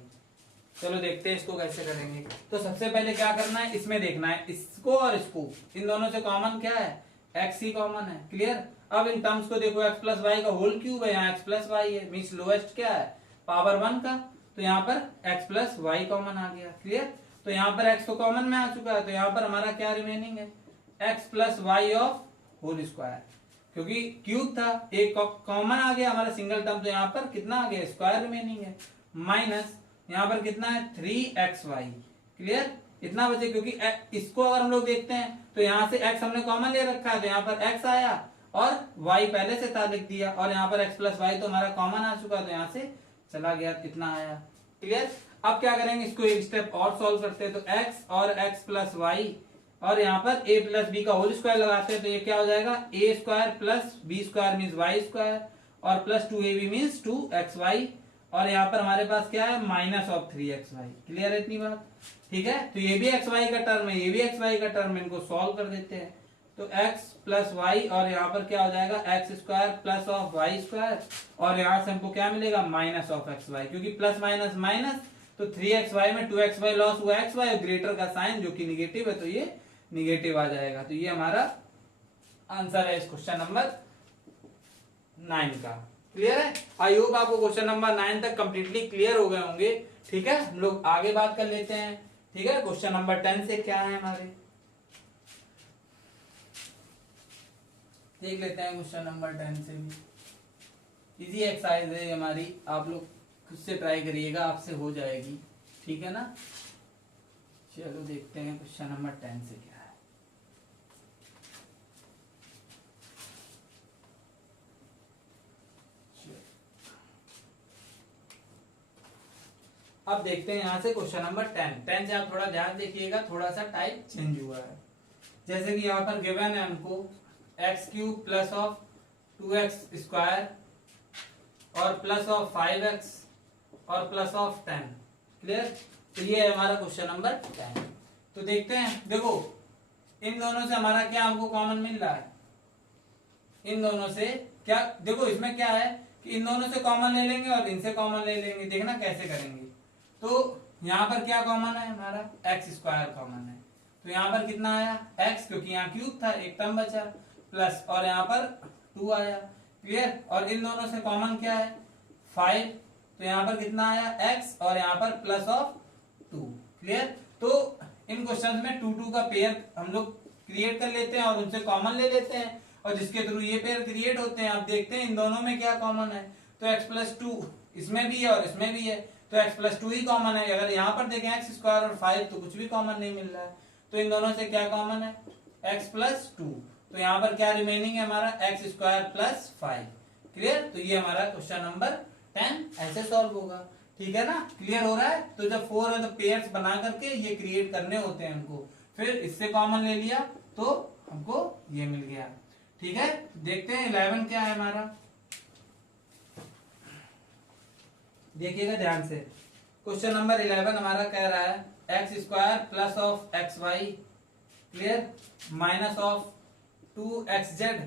चलो देखते हैं इसको कैसे करेंगे। तो सबसे पहले क्या करना है, इसमें देखना है इसको और इसको, इन दोनों से कॉमन क्या है x ही कॉमन है। क्लियर। अब इन टर्म्स को देखो, x प्लस वाई का होल क्यूब है, यहाँ x प्लस वाई है, मीन्स लोएस्ट क्या है पावर 1 का, तो यहाँ पर x प्लस वाई कॉमन आ गया। क्लियर। तो यहाँ पर x तो कॉमन में आ चुका है तो यहाँ पर हमारा क्या रिमेनिंग है x plus y of whole square, क्योंकि क्यूब था एक कॉमन आ गया हमारा सिंगल टर्म तो यहाँ पर कितना आ गया स्क्वायर रिमेनिंग है। माइनस यहाँ पर कितना है 3xy। क्लियर। इतना बचे, क्योंकि इसको अगर हम लोग देखते हैं तो यहाँ से x हमने कॉमन ले रखा है तो यहाँ पर x आया और y पहले से था लिख दिया, और यहाँ पर x प्लस वाई तो हमारा कॉमन आ चुका तो यहाँ से चला गया, कितना आया। क्लियर। अब क्या करेंगे, इसको एक स्टेप और सॉल्व करते हैं तो x और x प्लस वाई और यहाँ पर a प्लस बी का होल स्क्वायर लगाते हैं तो ये क्या हो जाएगा a square plus b square means y square और प्लस 2ab मीन्स 2xy और यहाँ पर हमारे पास क्या है माइनस ऑफ 3xy। क्लियर है इतनी बात। ठीक है, तो ये भी xy का टर्म है, ये भी xy का टर्म है, इनको सॉल्व कर देते हैं तो x प्लस वाई और यहाँ पर क्या हो जाएगा x square plus of y square और यहाँ से हमको क्या मिलेगा माइनस ऑफ xy, क्योंकि प्लस माइनस माइनस तो 3xy में 2xy लॉस हुआ xy और ग्रेटर का साइन जो कि निगेटिव है तो ये निगेटिव आ जाएगा। तो ये हमारा आंसर है इस क्वेश्चन नंबर 9 का। क्लियर है। आई होप आपको क्वेश्चन नंबर 9 तक कंप्लीटली क्लियर हो गए होंगे। ठीक है, हम लोग आगे बात कर लेते हैं। ठीक है, क्वेश्चन नंबर 10 से क्या है हमारे, देख लेते हैं क्वेश्चन नंबर 10 से भी इजी एक्सरसाइज है हमारी, आप लोग खुद से ट्राई करिएगा, आपसे हो जाएगी। ठीक है ना, चलो देखते हैं क्वेश्चन नंबर 10 से क्या है। अब देखते हैं यहां से क्वेश्चन नंबर 10 से आप थोड़ा ध्यान देखिएगा, थोड़ा सा टाइप चेंज हुआ है। जैसे कि यहाँ पर गिवन है हमको x cube plus of 2x square और प्लस ऑफ 5x और प्लस ऑफ 10। क्लियर। तो ये है हमारा क्वेश्चन नंबर 10। तो देखते हैं, देखो इन दोनों से हमारा क्या हमको कॉमन मिल रहा है, इन दोनों से क्या, देखो इसमें क्या है कि इन दोनों से कॉमन ले लेंगे और इनसे कॉमन ले लेंगे। देखना कैसे करेंगे। तो यहाँ पर क्या कॉमन है हमारा एक्स स्क्वायर कॉमन है तो यहाँ पर कितना आया x, क्योंकि यहाँ क्यूब था एक टर्म बचा, प्लस और यहाँ पर 2 आया। क्लियर। और इन दोनों से कॉमन क्या है 5 तो यहाँ पर कितना आया x और यहाँ पर प्लस ऑफ 2। क्लियर। तो इन क्वेश्चन में 2 2 का पेयर हम लोग क्रिएट कर लेते हैं और उनसे कॉमन ले लेते हैं और जिसके थ्रू ये पेयर क्रिएट होते हैं। आप देखते हैं इन दोनों में क्या कॉमन है, तो x प्लस 2 इसमें भी है और इसमें भी है तो x प्लस 2 ही कॉमन है। अगर यहाँ पर देखें x स्क्वायर और 5 तो कुछ भी कॉमन नहीं मिल रहा है, तो इन दोनों से क्या कॉमन है x प्लस 2, तो यहाँ पर क्या रिमेनिंग है हमारा एक्स स्क्वायर प्लस 5। क्लियर। तो ये हमारा क्वेश्चन नंबर 10 ऐसे सॉल्व होगा। ठीक है ना, क्लियर हो रहा है। तो जब 4 है तो पेयर्स बना करके ये क्रिएट करने होते हैं हमको, फिर इससे कॉमन ले लिया तो हमको ये मिल गया। ठीक है, देखते हैं 11 क्या है हमारा, देखिएगा ध्यान से। क्वेश्चन नंबर 11 हमारा कह रहा है x square plus of x y. Clear. Minus of 2xz।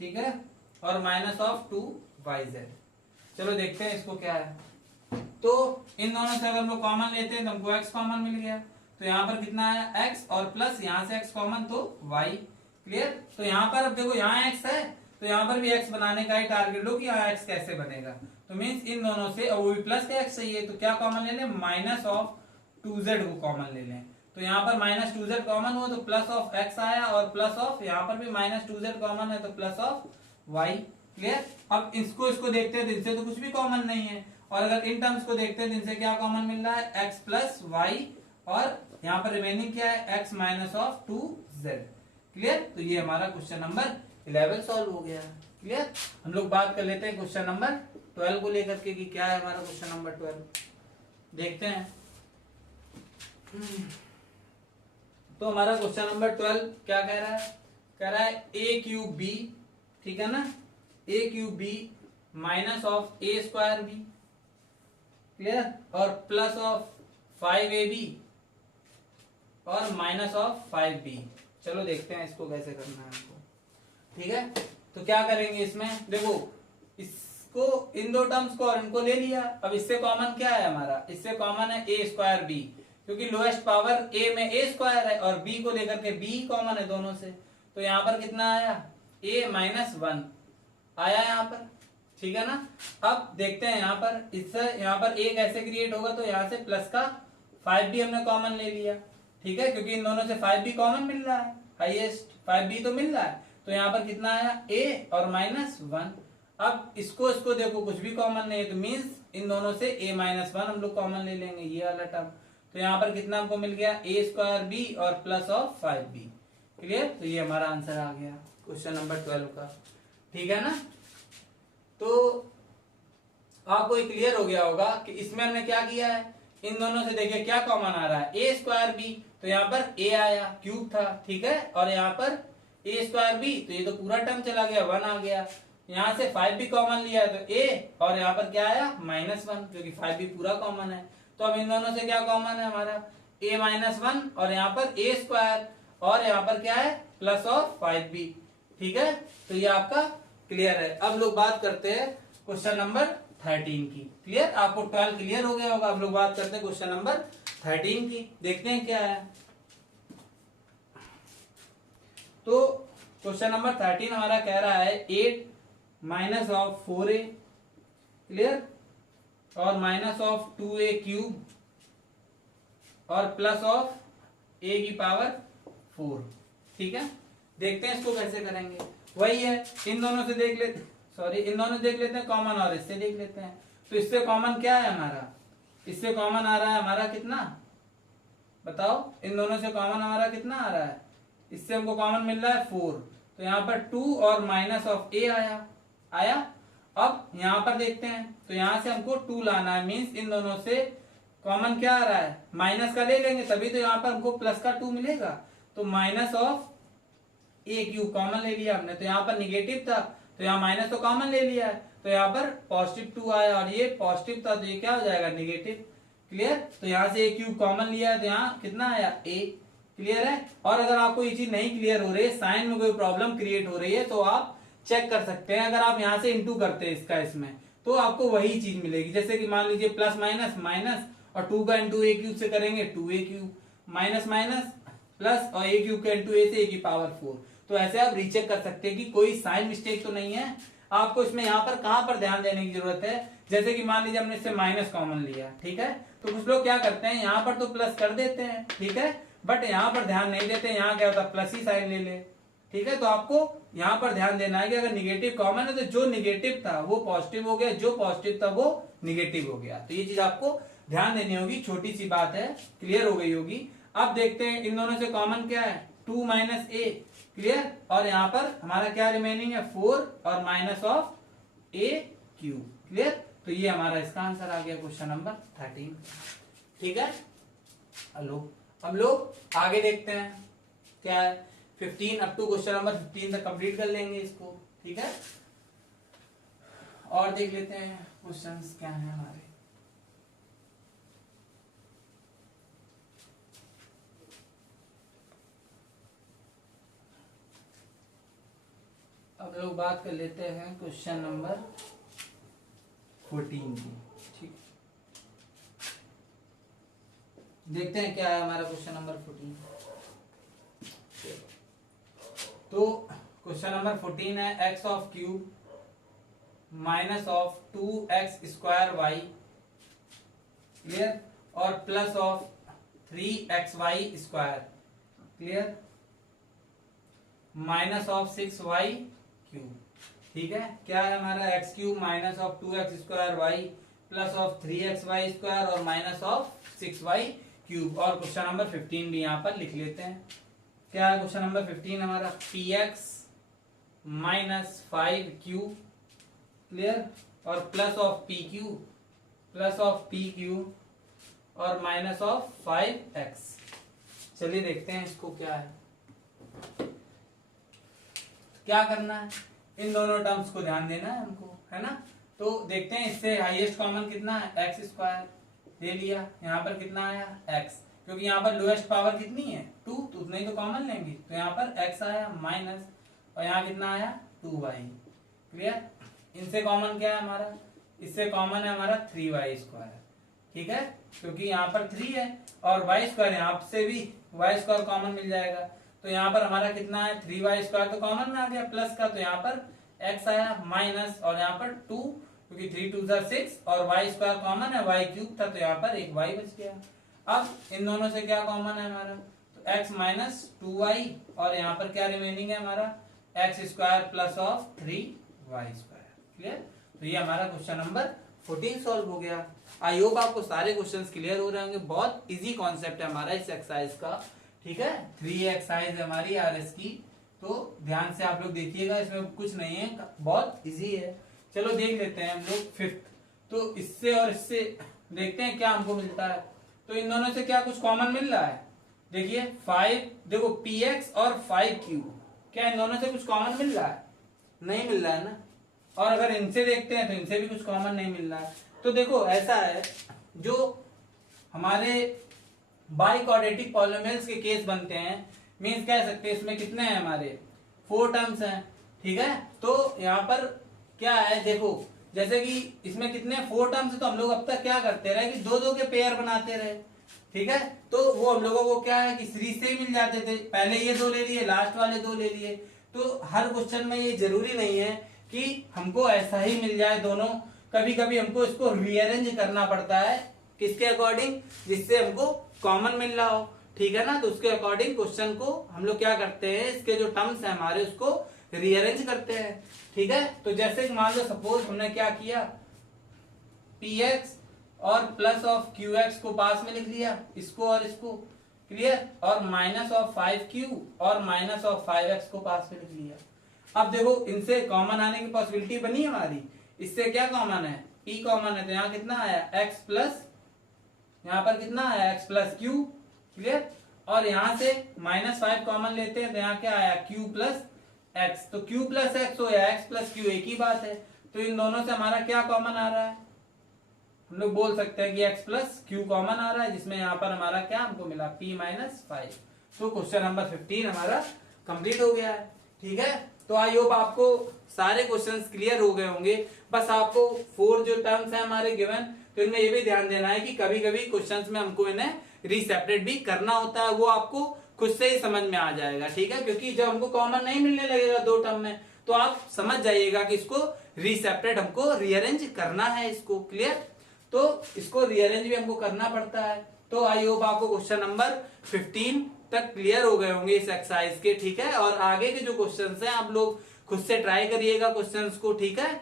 ठीक है, और माइनस ऑफ 2yz। चलो देखते हैं इसको क्या है। तो इन दोनों से अगर हम लोग कॉमन लेते हैं तो हमको x कॉमन मिल गया, तो यहाँ पर कितना है x, और प्लस यहाँ से x कॉमन तो y। क्लियर। तो यहाँ पर अब देखो यहाँ x है, तो यहाँ पर भी x बनाने का ही टारगेट लो कि यहाँ x कैसे बनेगा। तो मीन्स इन दोनों से, और वो भी प्लस का x चाहिए, तो क्या कॉमन ले लें, माइनस ऑफ 2z को कॉमन ले लें। तो यहाँ पर माइनस 2z कॉमन हुआ तो प्लस ऑफ x आया, और प्लस ऑफ यहाँ पर भी माइनस 2z कॉमन है तो प्लस ऑफ y। क्लियर। अब इसको देखते हैं तो इनसे तो कुछ भी कॉमन नहीं है, और अगर इन टर्म्स को देखते हैं तो इनसे क्या कॉमन मिल रहा है, x प्लस वाई, और यहाँ पर रिमेनिंग क्या है, x minus of 2z। Clear. तो ये हमारा क्वेश्चन नंबर 11 सॉल्व हो गया। क्लियर। हम लोग बात कर लेते हैं क्वेश्चन नंबर 12 को लेकर के कि क्या है हमारा क्वेश्चन नंबर 12। देखते हैं। तो हमारा क्वेश्चन नंबर 12 क्या कह रहा है, कह रहा है a क्यूब b, ठीक है ना, a cube b minus of a square b, clear, और प्लस ऑफ 5ab और माइनस ऑफ 5b। चलो देखते हैं इसको कैसे करना है हमको। ठीक है, तो क्या करेंगे इसमें, देखो इसको, इन दो टर्म्स को और इनको ले लिया। अब इससे कॉमन क्या है हमारा, इससे कॉमन है a स्क्वायर b, क्योंकि लोएस्ट पावर a में a स्क्वायर है और b को लेकर के b कॉमन है दोनों से। तो यहाँ पर कितना आया, a माइनस 1 आया यहाँ पर, ठीक है ना। अब देखते हैं यहाँ पर, इससे यहाँ पर a कैसे क्रिएट होगा, तो यहाँ से प्लस का 5b हमने कॉमन ले लिया, ठीक है, क्योंकि इन दोनों से 5b कॉमन मिल रहा है, हाईएस्ट 5b तो मिल रहा है। तो यहाँ पर कितना आया, a और माइनस 1। अब इसको देखो कुछ भी कॉमन नहीं है, तो मीन्स इन दोनों से a माइनस 1 हम लोग कॉमन ले लेंगे, ये वाला टर्म। तो यहाँ पर कितना हमको मिल गया, a स्क्वायर b और प्लस ऑफ 5b। क्लियर। तो ये हमारा आंसर आ गया क्वेश्चन नंबर 12 का, ठीक है ना। तो आपको ये क्लियर हो गया होगा कि इसमें हमने क्या किया है, इन दोनों से देखिए क्या कॉमन आ रहा है, a स्क्वायर b, तो यहाँ पर a आया, क्यूब था, ठीक है, और यहाँ पर a स्क्वायर b, तो ये तो पूरा टर्म चला गया, 1 आ गया। यहाँ से 5b कॉमन लिया है तो a, और यहाँ पर क्या आया, माइनस 1, क्योंकि 5b पूरा कॉमन है। तो अब इन दोनों से क्या कॉमन है हमारा, a माइनस 1, और यहाँ पर a स्क्वायर, और यहाँ पर क्या है, प्लस ऑफ 5b। ठीक है, तो ये आपका क्लियर है। अब लोग बात करते हैं क्वेश्चन नंबर 13 की। क्लियर, आपको 12 क्लियर हो गया होगा। अब लोग बात करते हैं क्वेश्चन नंबर 13 की, देखते हैं क्या है। तो क्वेश्चन नंबर 13 हमारा कह रहा है 8 माइनस ऑफ 4a, क्लियर, और माइनस ऑफ 2a क्यूब और प्लस ऑफ a की पावर 4। ठीक है, देखते हैं इसको कैसे करेंगे। वही है, इन दोनों से देख लेते, सॉरी इन दोनों से देख लेते हैं कॉमन, और इससे देख लेते हैं। तो इससे कॉमन क्या है हमारा, इससे कॉमन आ रहा है हमारा कितना, बताओ, इन दोनों से कॉमन हमारा कितना आ रहा है, इससे हमको कॉमन मिल रहा है 4। तो यहाँ पर 2 और माइनस ऑफ a आया। अब यहाँ पर देखते हैं, तो यहाँ से हमको 2 लाना है, मीन्स इन दोनों से कॉमन क्या आ रहा है, माइनस का ले लेंगे, तभी तो यहाँ पर हमको प्लस का 2 मिलेगा। तो minus of a cube common ले लिया हमने, तो यहाँ पर निगेटिव था, तो यहाँ माइनस तो कॉमन ले लिया है, तो यहाँ पर पॉजिटिव 2 आया, और ये पॉजिटिव था, तो ये क्या हो जाएगा, निगेटिव। क्लियर, तो यहाँ से a क्यूब कॉमन लिया है, तो यहाँ कितना आया, a। क्लियर है। और अगर आपको ये चीज नहीं क्लियर हो रही है, साइन में कोई प्रॉब्लम क्रिएट हो रही है, तो आप चेक कर सकते हैं। अगर आप यहाँ से इंटू करते हैं इसका इसमें, तो आपको वही चीज मिलेगी। जैसे कि मान लीजिए प्लस माइनस माइनस, और 2 का इंटू a क्यूब से करेंगे 2a cube, minus minus plus, और a क्यूब का इंटू a से a की पावर 4। तो ऐसे आप रीचेक कर सकते हैं कि कोई साइन मिस्टेक तो नहीं है। आपको इसमें यहाँ पर कहां पर ध्यान देने की जरूरत है, जैसे कि मान लीजिए हमने इससे माइनस कॉमन लिया, ठीक है, तो कुछ लोग क्या करते हैं, यहाँ पर तो प्लस कर देते हैं, ठीक है, बट यहाँ पर ध्यान नहीं देते, यहाँ क्या होता है, प्लस ही साइन ले ले। ठीक है, तो आपको यहाँ पर ध्यान देना है कि अगर निगेटिव कॉमन है तो जो निगेटिव था वो पॉजिटिव हो गया, जो पॉजिटिव था वो निगेटिव हो गया। तो ये चीज आपको ध्यान देनी होगी, छोटी सी बात है, क्लियर हो गई होगी। अब देखते हैं इन दोनों से कॉमन क्या है, 2 माइनस a, क्लियर, और यहाँ पर हमारा क्या रिमेनिंग है, 4 और minus of a cube. Clear, तो ये हमारा इसका आंसर आ गया क्वेश्चन नंबर 13। ठीक है, हेलो, अब लोग आगे देखते हैं क्या है, 15 अप टू क्वेश्चन नंबर 15 तक कंप्लीट कर लेंगे इसको। ठीक है, और देख लेते हैं क्वेश्चंस क्या हैं हमारे। अब लोग बात कर लेते हैं क्वेश्चन नंबर 14 की। ठीक, देखते हैं क्या है हमारा क्वेश्चन नंबर 14। तो क्वेश्चन नंबर 14 है X of cube minus of 2x² y, clear, और plus of 3xy², clear, minus of 6y³ ठीक है। क्या है हमारा x³ minus of 2x² y plus of 3xy² और माइनस ऑफ 6y³। और क्वेश्चन नंबर 15 भी यहाँ पर लिख लेते हैं। क्या है क्वेश्चन नंबर 15 हमारा, px माइनस 5q, क्लियर, और प्लस ऑफ pq और माइनस ऑफ 5x। चलिए देखते हैं इसको क्या है, क्या करना है, इन दोनों टर्म्स को ध्यान देना है हमको, है ना। तो देखते हैं इससे हाईएस्ट कॉमन कितना है, x² ले लिया, यहाँ पर कितना आया x, क्योंकि यहाँ पर लोएस्ट पावर कितनी है 2, तो उतना ही तो कॉमन लेंगे, तो यहाँ पर x आया माइनस, और यहाँ कितना आया 2y, क्लियर। इनसे कॉमन क्या है हमारा, इससे कॉमन है हमारा 3y², ठीक है, क्योंकि यहाँ पर 3 है और y² यहाँ से भी y² कॉमन मिल जाएगा, तो यहाँ पर हमारा कितना है 3y² तो कॉमन में आ गया प्लस का, तो यहाँ पर x आया माइनस, और यहाँ पर 2, क्योंकि 3 2 6 और y² कॉमन है, y³ था, तो यहाँ पर एक y बच गया। अब इन दोनों से क्या कॉमन है हमारा, तो x माइनस 2y, और यहाँ पर क्या रिमेनिंग है हमारा x² plus of 3y², clear. तो ये हमारा क्वेश्चन नंबर 14 सॉल्व हो गया। आई होप आपको सारे क्वेश्चंस क्लियर हो रहे होंगे। बहुत इजी कॉन्सेप्ट है हमारा इस एक्सरसाइज का, ठीक है। 3 एक्सरसाइज है हमारी आरएस की, तो ध्यान से आप लोग देखिएगा, इसमें कुछ नहीं है, बहुत इजी है। चलो देख लेते हैं हम लोग 5th। तो इससे और इससे देखते हैं क्या हमको मिलता है। तो इन दोनों से क्या कुछ कॉमन मिल रहा है, देखिए 5, देखो px और 5q, क्या इन दोनों से कुछ कॉमन मिल रहा है, नहीं मिल रहा है ना। और अगर इनसे देखते हैं तो इनसे भी कुछ कॉमन नहीं मिल रहा है। तो देखो ऐसा है, जो हमारे बाइक्वाड्रेटिक पॉलिनोमियल्स के केस बनते हैं, मींस कह सकते हैं इसमें कितने हैं हमारे 4 टर्म्स हैं, ठीक है। तो यहाँ पर क्या है, देखो जैसे कि इसमें कितने 4 टर्म्स है, तो हम लोग अब तक क्या करते रहे कि 2 2 के पेयर बनाते रहे, ठीक है। तो वो हम लोगों को क्या है कि सीरीज से ही मिल जाते थे, पहले ये 2 ले लिए, लास्ट वाले 2 ले लिए। तो हर क्वेश्चन में ये जरूरी नहीं है कि हमको ऐसा ही मिल जाए दोनों, कभी कभी हमको इसको रीअरेंज करना पड़ता है, किसके अकॉर्डिंग, जिससे हमको कॉमन मिल रहा हो, ठीक है ना। तो उसके अकॉर्डिंग क्वेश्चन को हम लोग क्या करते हैं, इसके जो टर्म्स है हमारे उसको रीअरेंज करते हैं, ठीक है। तो जैसे मान लो सपोज हमने क्या किया, px और प्लस ऑफ qx को पास में लिख लिया, इसको और इसको, क्लियर, और माइनस ऑफ 5q और माइनस ऑफ 5x को पास में लिख लिया। अब देखो इनसे कॉमन आने की पॉसिबिलिटी बनी हमारी, इससे क्या कॉमन है, p कॉमन है, तो यहाँ कितना आया x प्लस, यहाँ पर कितना आया x प्लस q, क्लियर। और यहाँ से -5 कॉमन लेते हैं, तो यहाँ क्या आया q प्लस x, तो q प्लस x हो या x प्लस q एक ही बात है। तो इन दोनों से हमारा क्या कॉमन आ रहा है, हम लोग बोल सकते हैं कि x प्लस q कॉमन आ रहा है, जिसमें यहाँ पर हमारा क्या हमको मिला p माइनस 5। तो क्वेश्चन नंबर 15 हमारा कंप्लीट हो गया है, ठीक है। तो आई होप आपको सारे क्वेश्चंस क्लियर हो गए होंगे। बस आपको 4 जो टर्म्स है हमारे गिवन, तो इनमें ये भी ध्यान देना है कि कभी कभी क्वेश्चंस में हमको इन्हें रीसेपरेट भी करना होता है, वो आपको खुद से ही समझ में आ जाएगा, ठीक है। क्योंकि जब हमको कॉमन नहीं मिलने लगेगा 2 टर्म में, तो आप समझ जाइएगा कि इसको रीसेपरेट हमको रीअरेंज करना है, इसको, क्लियर। तो इसको रीअरेंज भी हमको करना पड़ता है। तो आई होप आपको क्वेश्चन नंबर 15 तक क्लियर हो गए होंगे इस एक्सरसाइज के, ठीक है। और आगे के जो क्वेश्चंस हैं आप लोग खुद से ट्राई करिएगा क्वेश्चंस को, ठीक है।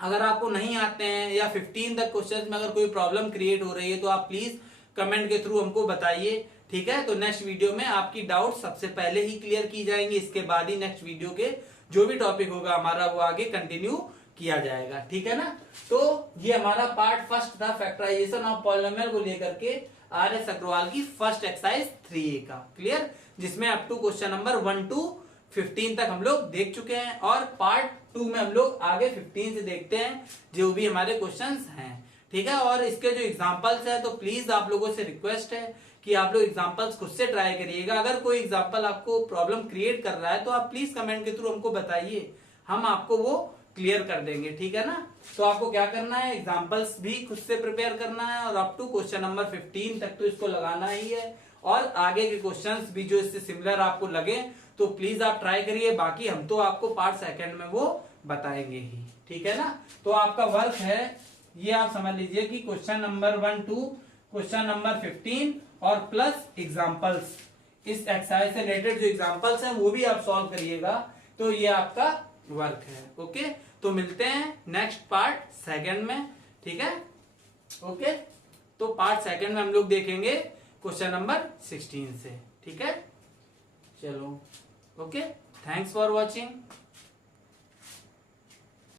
अगर आपको नहीं आते हैं या 15 तक क्वेश्चंस में अगर कोई प्रॉब्लम क्रिएट हो रही है, तो आप प्लीज कमेंट के थ्रू हमको बताइए, ठीक है। तो नेक्स्ट वीडियो में आपकी डाउट सबसे पहले ही क्लियर की जाएंगी, इसके बाद ही नेक्स्ट वीडियो के जो भी टॉपिक होगा हमारा वो आगे कंटिन्यू किया जाएगा, ठीक है ना। तो ये हमारा पार्ट फर्स्ट था फैक्टराइजेशन ऑफ पॉलिनोमियल को लेकर के आर.एस. अग्रवाल की फर्स्ट एक्सरसाइज 3A का, क्लियर, जिसमें up to question number 1 to 15 तक हम लोग देख चुके हैं। और पार्ट 2 में हम लोग आगे 15 से देखते हैं जो भी हमारे क्वेश्चंस हैं, ठीक है। और इसके जो एग्जांपल्स हैं, तो प्लीज आप लोगों से रिक्वेस्ट है कि आप लोग एग्जांपल्स खुद से ट्राई करिएगा। अगर कोई एग्जांपल आपको प्रॉब्लम क्रिएट कर रहा है तो आप प्लीज कमेंट के थ्रू हमको बताइए, हम आपको वो क्लियर कर देंगे, ठीक है ना। तो आपको क्या करना है, एग्जांपल्स भी खुद से प्रिपेयर करना है और अप टू क्वेश्चन नंबर 15 तक तो इसको लगाना ही है, और आगे के क्वेश्चंस भी जो इससे सिमिलर आपको लगे तो प्लीज आप ट्राई करिए। बाकी हम तो आपको पार्ट सेकंड में वो बताएंगे ही, ठीक है ना। तो आपका वर्क है ये, आप समझ लीजिए कि question number 1 to question number 15 और प्लस एग्जांपल्स, इस एक्सरसाइज से रिलेटेड जो एग्जांपल्स हैं वो भी आप सॉल्व करिएगा। तो ये आपका वर्क है। ओके, तो मिलते हैं नेक्स्ट पार्ट सेकंड में, ठीक है। ओके, तो पार्ट सेकंड में हम लोग देखेंगे क्वेश्चन नंबर 16 से, ठीक है। चलो, ओके, थैंक्स फॉर वॉचिंग।